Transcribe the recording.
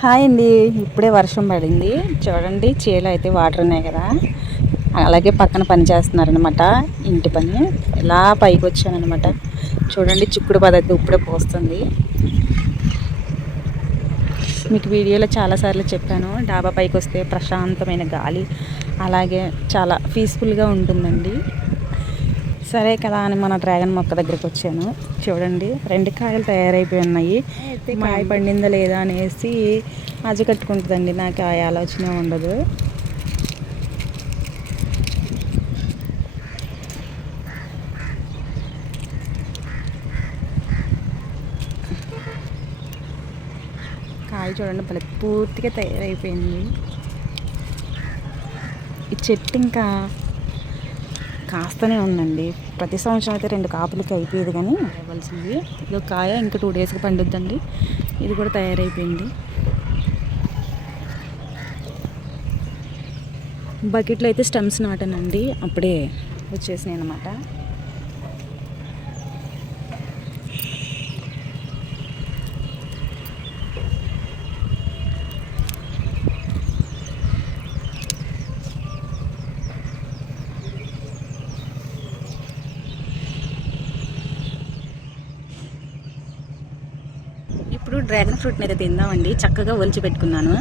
Hi అండి. ఇప్పుడే వర్షం పడింది. చూడండి చీల అయితే వాటర్ ఉన్నాయి కదా. అలాగే పక్కన పని చేస్తున్నారనమాట ఇంటి పని. ఇలా పైకి వచ్చానమాట చూడండి చిక్కుడు పద్ధతి ఇప్పుడే పోస్తుంది. మీకు వీడియోలో చాలాసార్లు చెప్పాను. డాబా పైకి వస్తే ప్రశాంతమైన గాలి. అలాగే చాలా పీస్ఫుల్గా ఉంటుందండి. సరే కదా అని మన డ్రాగన్ మొక్క దగ్గరికి వచ్చాను. చూడండి రెండు కాయలు తయారైపోయి ఉన్నాయి. కాయ పండిందా లేదా అనేసి అజ కట్టుకుంటుందండి. నాకు ఆ ఆలోచన ఉండదు. కాయ చూడండి భలే పూర్తిగా తయారైపోయింది. ఈ చెట్టు ఇంకా కాస్తనే ఉందండి. ప్రతి సంవత్సరం అయితే రెండు కాపులకి అయిపోయేది కానీ ఇవ్వాల్సింది ఇది కాయ ఇంకా టూ డేస్కి పండుద్దండి. ఇది కూడా తయారైపోయింది. బకెట్లో అయితే స్టెమ్స్ నాటానండి. అప్పుడే వచ్చేసినాయి అనమాట ఇప్పుడు డ్రాగన్ ఫ్రూట్ని అయితే తిందామండి. చక్కగా ఒలిచి పెట్టుకున్నాను.